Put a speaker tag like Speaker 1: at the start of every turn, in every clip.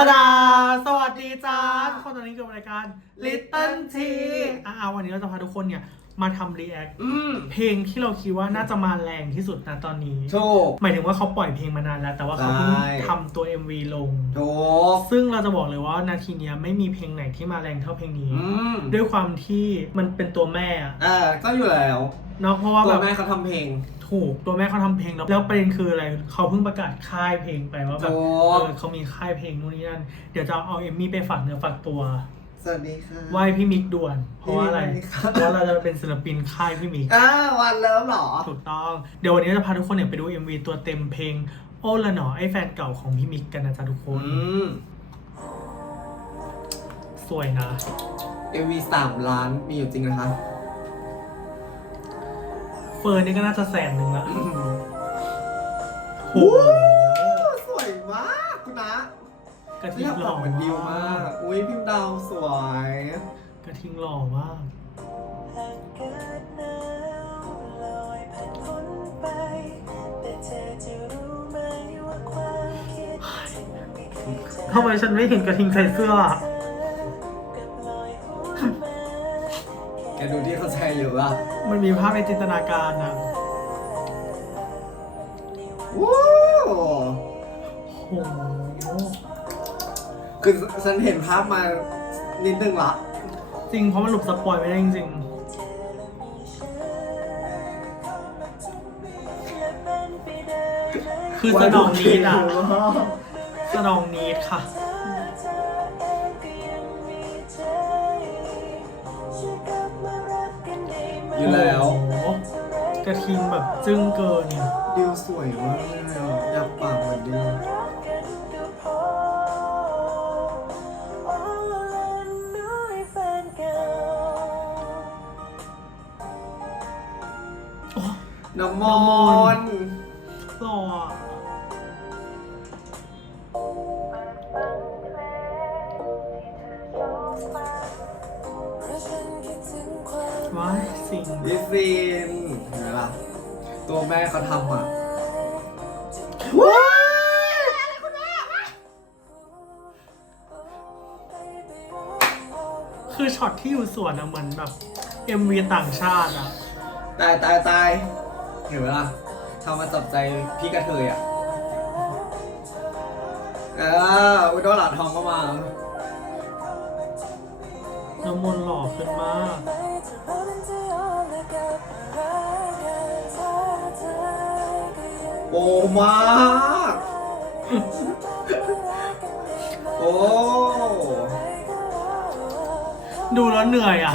Speaker 1: าดา สวัสดีจ้าทุกคนตอนนี้อยู่กับรายการ Little T อ่าวันนี้เราจะพาทุกคนเนี่ย มาทำรีแอค
Speaker 2: อืม
Speaker 1: เพลงที่เราคิดว่าน่าจะมาแรงที่สุดนะตอนนี้
Speaker 2: ถูก
Speaker 1: หมายถึงว่าเขาปล่อยเพลงมานานแล้ว แต่ว่าเขาเพิ่ง
Speaker 2: ใช่
Speaker 1: ทำตัว MV ลง
Speaker 2: ถูก
Speaker 1: ซึ่งเราจะบอกเลยว่านาทีเนี้ยไม่มีเพลงไหนที่มาแรงเท่าเพลงนี้
Speaker 2: อืม
Speaker 1: ด้วยความที่มันเป็นตัวแม่อะ
Speaker 2: อ่าก็อยู่แล้ว
Speaker 1: เนาะเพราะว่า
Speaker 2: ตั
Speaker 1: แบ
Speaker 2: ว
Speaker 1: บ
Speaker 2: แม่เขาทำเพลง
Speaker 1: ถูกตัวแม่เขาทำเพลงแล้วแล้วประเด็นคืออะไรเขาเพิ่งประกาศค่ายเพลงไปว่าแบบ
Speaker 2: ถู
Speaker 1: เอกอเขามีค่ายเพลงนู่นนี่นั่นเดี๋ยวจะเอาเอมมี่ไปฝากเนื้อฝากตัว
Speaker 2: สวัสดีค่ะ
Speaker 1: ไหว้พี่มิกด่วน เพราะว่าอะไร
Speaker 2: พี่มิกครับ
Speaker 1: เพราะเราจะเป็นศิลปินค่ายพี่มิก
Speaker 2: อ่าวันเลิฟเหรอ
Speaker 1: ถูกต้อง เดี๋ยววันนี้จะพาทุกคนเนี่ยไปดู MV ตัวเต็มเพลง โอ้ละหนอไอแฟนเก่าของพี่มิกกันนะจ๊ะทุกคน
Speaker 2: อืม
Speaker 1: สวยนะ
Speaker 2: MV สามล้านมีอยู่จริงนะคะ
Speaker 1: เฟิร์นนี่ก็น่าจะแสนหนึ่งละ
Speaker 2: อืม
Speaker 1: โอ้โห
Speaker 2: สวยมากคุณนะ
Speaker 1: กระทิ
Speaker 2: ที่
Speaker 1: ง
Speaker 2: อยาก
Speaker 1: ห
Speaker 2: บ
Speaker 1: ล่
Speaker 2: อ
Speaker 1: อก
Speaker 2: เหมือนดิวมาก อุ้ยพิมพ์ดาวสวย
Speaker 1: กระทิงหล่อมาก
Speaker 3: เกิดหนาวลอยผ่านพ้นไปแต่เธอจะรู้ไหมว่าความคิดถึงไม่เคยจะ
Speaker 1: ทำไมฉันไม่เห็นกระทิงใส่เสื้ออะ
Speaker 3: กับลอยหัวมา
Speaker 2: แกดูที่เขาแชร์อยู่ป่ะ
Speaker 1: มันมีภาพในจินตนาการนะ
Speaker 2: วู้
Speaker 1: โอ้โห
Speaker 2: คือฉันเห็นภาพมานิดนึงละ
Speaker 1: จริงเพราะมันหลบสปอยไม่ได้จริง
Speaker 3: และเป็นไปได้ไหม
Speaker 1: ๆคือสนองนีดอะสนองนีดค่ะ
Speaker 3: เธอเธอเองก็ยังมีใจช่วยกลับมารักกันได้ไหม
Speaker 2: อยู่แล้ว
Speaker 1: โอ้โหกระทิงแบบจึ้งเกินเนี่ย
Speaker 2: ดิวสวยมากเลยอะอยากปา มน้ำม
Speaker 1: น
Speaker 2: น
Speaker 1: ต์
Speaker 2: ต์
Speaker 1: หล่ออะ
Speaker 3: เพราะฉันคิดถึงความ
Speaker 1: ว้ายสิง
Speaker 2: ดิซินเห็นไหมล่ะ ตัวแม่เขาทำอะ
Speaker 1: คือช็อตที่อยู่สวนอะเหมือนแบบ MV ต่างชาติอะ
Speaker 2: ตายตายตาย เห็นไหมล่ะทำมาจับใจพี่กระเทยอะเอออุยโดนหลาดทองก็มา
Speaker 1: น้ำมนต์หล่อขึ้นมาก
Speaker 2: โอ้มาก โอ้
Speaker 1: ดูแล้วเหนื่อยอะ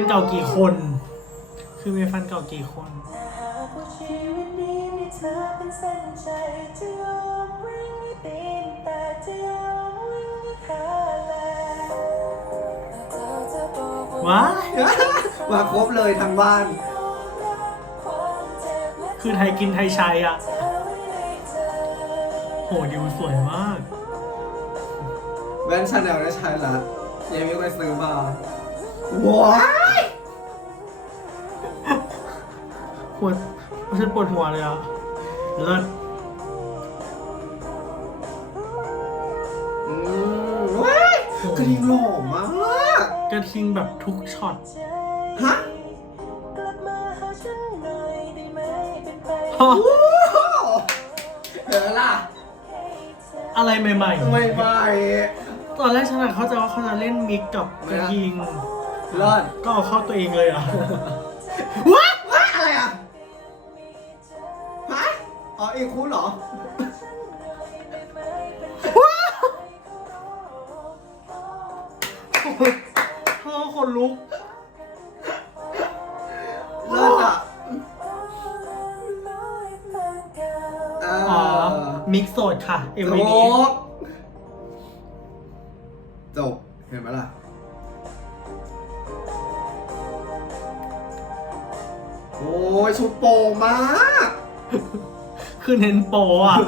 Speaker 1: นเก่ากี่คน คือมีแฟนเก่ากี่คน
Speaker 3: หากว่าชีวิตนี้มีเธอเป็นเส้นใจจะยอมวิ่งให้ตีนแต่จะยอมวิ่งให้ขาแลแต่เธอจะบอกว่า
Speaker 1: ว้าย
Speaker 2: มาครบเลยทั้งบ้าน
Speaker 3: ความเจ็บและ
Speaker 1: คือไทยกินไทยใช้อะ
Speaker 3: เธอไว้ในใจ
Speaker 1: โหดิวสวยมาก
Speaker 2: แว่นชาแนลได้ใช้ละยังไม่ไปซื้อมาว้า
Speaker 1: วดฉันปวดหัวเลยอะเลิศ
Speaker 2: อืมว้ายกระดิ่งหล่อมาก
Speaker 1: กระทิงแบบทุกช็อต
Speaker 2: ฮะ
Speaker 3: กลับมาหาฉันหน่อยได้ไหมเป็นไป
Speaker 1: ฮะ
Speaker 2: โอ้เดี๋ยวล่ะ
Speaker 3: ให้เธอ
Speaker 1: อะไรใหม่
Speaker 2: ไม่ไป
Speaker 1: ๆตอนแรกฉันอะเข้าใจว่าเขาจะเล่นมิกกับกระทิง
Speaker 2: เลิศ
Speaker 1: ก็เอาเข้าตัวเองเลยอะ
Speaker 2: อ๋ออีกคู่เหรอ
Speaker 1: เธอคนลุก
Speaker 2: เลิศอะเอ
Speaker 1: อ๋อ มิกโสดค่ะ เอ็ม
Speaker 2: จ
Speaker 1: วีนี้
Speaker 2: บจบเห็นไหมล่ะ โอ้ยชุดโปมาก
Speaker 1: คือเน้นโปอะ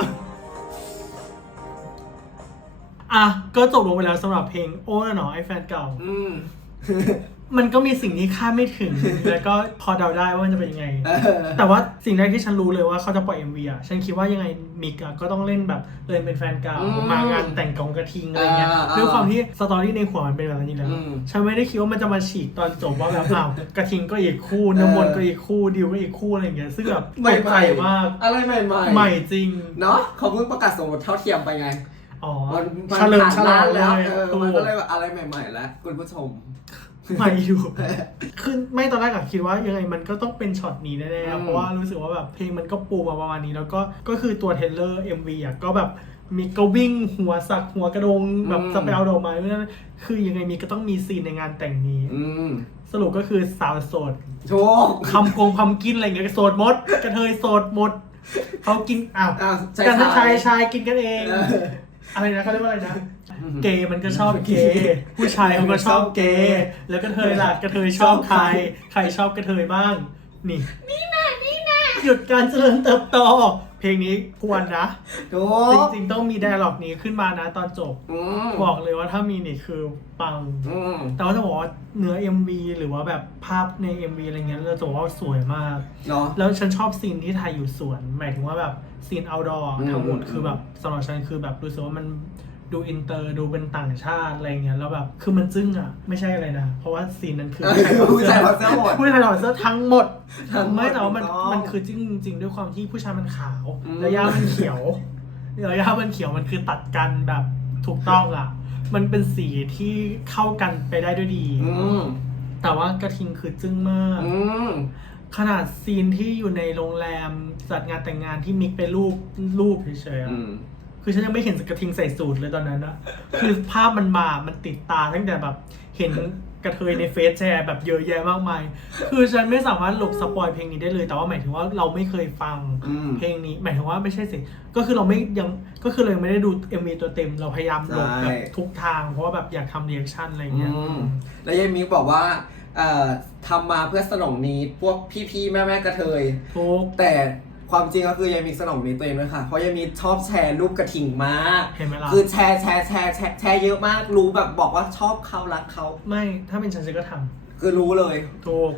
Speaker 1: อะ ก็จบลงไปแล้วสำหรับเพลงโอ้หนอไอแฟนเก่า
Speaker 2: อืม
Speaker 1: มันก็มีสิ่งที่คาดไม่ถึง แล้วก็พอเดาได้ว่ามันจะเป็นยังไง
Speaker 2: เออ
Speaker 1: แต่ว่าสิ่งแรกที่ฉันรู้เลยว่าเขาจะปล่อย MV อะ ฉันคิดว่ายังไงมิกอะก็ต้องเล่นแบบเล่นเป็นแฟนเก่า
Speaker 2: อืม
Speaker 1: มางานแต่งกองกระทิงอะไรเงี้ย
Speaker 2: อ่าอ่า
Speaker 1: ด้วยความที่สตอรี่ในหัวมันเป็นแบบนั้นอยู่แล้ว
Speaker 2: อืม
Speaker 1: ฉันไม่ได้คิดว่ามันจะมาฉีกตอนจบว่าแบบอ้าวกระทิงก็อีกคู่น้ำมนต์ก็อีกคู่ดิวก็อีกคู่อะไรเงี้ยซึ่งแบบตกใจมาก
Speaker 2: อะไรใหม่ใหม่
Speaker 1: ใหม่จริง
Speaker 2: เนาะเขาเพิ่งประกาศสมรสเท่าเทียมไปไง
Speaker 1: อ๋อ
Speaker 2: มันมัน
Speaker 1: เฉลิมฉ
Speaker 2: ผ่าน
Speaker 1: ลอ
Speaker 2: ล้างน
Speaker 1: เล
Speaker 2: แล้ว
Speaker 1: ย
Speaker 2: เออ
Speaker 1: ถู
Speaker 2: มัน
Speaker 1: ก
Speaker 2: ก็เลยแบบอะไรใหม่ ๆ แล้ว คุณผู้ชม
Speaker 1: ใหม่อยู่ คือไม่ตอนแรกอะคิดว่ายังไงมันก็ต้องเป็นช็อตนี้แน่
Speaker 2: อื
Speaker 1: ๆ
Speaker 2: ม
Speaker 1: เพราะว่ารู้สึกว่าแบบเพลงมันก็ปูมาประมาณนี้ แล้วก็ก็คือตัวเทรลเลอร์ MV อะก็แบบมีก็วิ่งหัวสักหัวกระโดงแบบจะไปเอาดอกไม้เพราะฉะนั้นคือยังไงมีก็ต้องมีซีนในงานแต่งนี้
Speaker 2: อืม
Speaker 1: สรุปก็คือสาวโสด
Speaker 2: ถูก
Speaker 1: คำโกงคำกินอะไรเงี้ยโสดหมด กระเทยโสดหมดเขากินอ้าว
Speaker 2: อะชาย
Speaker 1: กันทั้งชาย
Speaker 2: ชาย
Speaker 1: ชายกินกันเอง
Speaker 2: เออ
Speaker 1: อะไรนะเขาเรียกว่าอะไรนะ
Speaker 2: อืม
Speaker 1: เกย์มันก็ชอบเกย์ผู้ชายเขาก็ชอบเกย์แล้วกระเทยล่ะกระเทยชอบใคร ใครชอบกระเทยบ้าง นี่ นี่นะนี่นะหยุดการเจริญเติบโต เพลงนี้ควรนะ
Speaker 2: ถู
Speaker 1: จ
Speaker 2: ก
Speaker 1: ริงๆ ต้องมีไดอะล็อกนี้ขึ้นมานะตอนจบ
Speaker 2: อืม
Speaker 1: บอกเลยว่าถ้ามีนี่คือปัง
Speaker 2: อืม
Speaker 1: แต่ว่าจะบอกว่าเนื้อ MV หรือว่าแบบภาพใน MV อะไรเงี้ยเราจะบอกว่าสวยมาก
Speaker 2: เนาะ
Speaker 1: แล้วฉันชอบซีนที่ถ่ายอยู่สวน หมายถึงว่าแบบซีน outdoor
Speaker 2: อืม
Speaker 1: ทั้งหมด
Speaker 2: อืม
Speaker 1: คือแบบสำหรับฉันคือแบบรู้สึกว่ามัน ดูอินเตอร์ดูเป็นต่างชาติอะไรเงี้ยแล้วแบบคือมันจึ้งอะไม่ใช่อะไรนะเพราะว่าซีนนั้นคือ
Speaker 2: ผู้ชายถอดเสื้อหมด
Speaker 1: ผู้ชายถอดเสื้อทั้งหมด
Speaker 2: ทั้งหมด
Speaker 1: ไม่แต่ว่ามัน
Speaker 2: ถูกต้อง
Speaker 1: มันคือจริงจริงๆด้วยความที่ผู้ชายมันขาว
Speaker 2: อืม
Speaker 1: แล้วย่ามันเขียวแล้วย่ามันเขียวมันคือตัดกันแบบถูกต้องอะ มันเป็นสีที่เข้ากันไปได้ด้วยดี
Speaker 2: อืม
Speaker 1: แต่ว่ากระทิงคือจึ้งมาก
Speaker 2: อืม
Speaker 1: ขนาดซีนที่อยู่ในโรงแรมจัดงานแต่งงานที่มิกไปรูปรูปเฉยๆอะ
Speaker 2: อืม
Speaker 1: คือฉันยังไม่เห็นกระทิงใส่สูทเลยตอนนั้นอะคือภาพมันมามันติดตาตั้งแต่แบบเห็นกระเทยในเฟซแชร์แบบเยอะแยะมากมาย คือฉันไม่สามารถหลบสปอยเพลงนี้ได้เลย แต่ว่าหมายถึงว่าเราไม่เคยฟัง
Speaker 2: อืม
Speaker 1: เพลงนี้ หมายถึงว่าไม่ใช่สิ ก็คือเราไม่ยัง ก็คือเรายังไม่ได้ดู MV ตัวเต็ม เราพยายามหลบ
Speaker 2: ใช่
Speaker 1: แบบทุกทาง เพราะว่าแบบอยากทำเรีแอคชั่นอะไรอย่างเงี้ย
Speaker 2: อืมแล้วยายมิกบอกว่าเอ่อทำมาเพื่อสนองนี้พวกพี่ๆ แม่ๆ กระเทย
Speaker 1: ทุก
Speaker 2: แต่ ความจริงก็คือยายมิกสนองนี้ตัวเองด้วยค่ะ เพราะยายมิกชอบแชร์รูปกระถิ่งมาก
Speaker 1: เห็นไหมล่ะ
Speaker 2: คือแชร์แชร์แชร์แชร์แชร์เยอะมาก รู้แบบบอกว่าชอบเขารักเขา
Speaker 1: ไม่ถ้าเป็นฉันฉันก็ทำ
Speaker 2: คือรู้เลย
Speaker 1: ถูก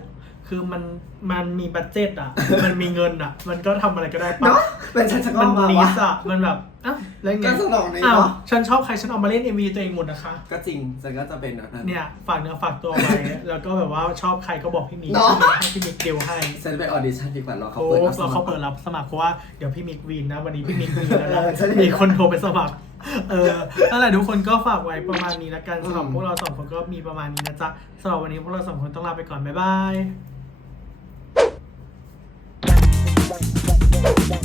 Speaker 1: คือมันมันมีบัตเจ็ตอะ มันมีเงินอะ มันก็ทำอะไรก็ได้ปะ
Speaker 2: เนาะเป็นฉันจะก็
Speaker 1: มัน
Speaker 2: มา
Speaker 1: นี
Speaker 2: วะ
Speaker 1: สอะ มันแบบอ้าวแล้วไง
Speaker 2: ก็สนองนี้
Speaker 1: อ้าว
Speaker 2: เนาะ
Speaker 1: ฉันชอบใครฉันเอามาเล่น MV ตัวเองหมดนะคะ
Speaker 2: ก็จริงฉันก็จะเป็นแบบนั้น
Speaker 1: เนี่ยฝากเนื้อฝากตัวไว้ แล้วก็แบบว่าชอบใครก็บอกพี่มิก
Speaker 2: เนาะ
Speaker 1: ให้พี่มิกเดียวให้
Speaker 2: ฉันไปออดิชั่นดีกว่ารอเขา
Speaker 1: โอ้
Speaker 2: เปิดรับส
Speaker 1: เรา
Speaker 2: มั
Speaker 1: เขา
Speaker 2: คร
Speaker 1: เปิดรับสมัครเพราะว่าเดี๋ยวพี่มิกวีนนะ วันนี้พี่มิกวีนแล้ว
Speaker 2: เอ
Speaker 1: นะ
Speaker 2: อฉันเห็น
Speaker 1: มีคนโทรไปสมัคร เออนั่นแหละทุกคนก็ฝากไว้ประมาณนี้ละกัน
Speaker 2: อืม
Speaker 1: สำหรับพวกเราสองคนก็มีประมาณนี้นะจ๊ะสำหรับวันนี้พวกเราสองคนต้องลาไปก่อนบ๊ายบาย Oh,